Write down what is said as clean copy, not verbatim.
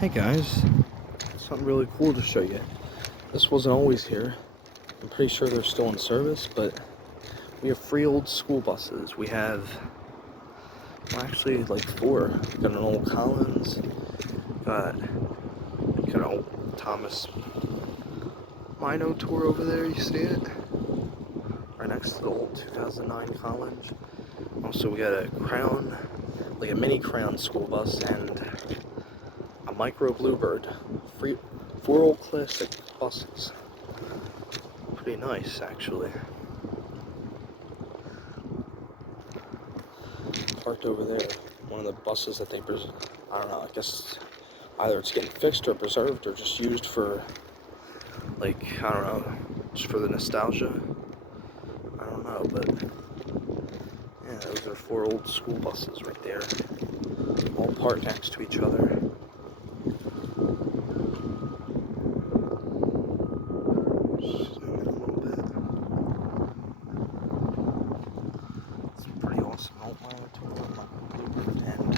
Hey guys, something really cool to show you. This wasn't always here. I'm pretty sure they're still in service, but we have 3 old school buses. We have, well, actually like 4. We've got an old Collins, got an old Thomas Minotour over there, you see it? Right next to the old 2009 Collins. Also we got a Crown, like a mini Crown school bus, and a Micro Bluebird. 4 old classic buses. Pretty nice, actually. Parked over there. One of the buses that they, I don't know, I guess either it's getting fixed or preserved or just used for, like, I don't know, just for the nostalgia. I don't know, but yeah, those are 4 old school buses right there, all parked next to each other. Zoom in a little bit. It's a pretty awesome old Minotaur, Bluebird, and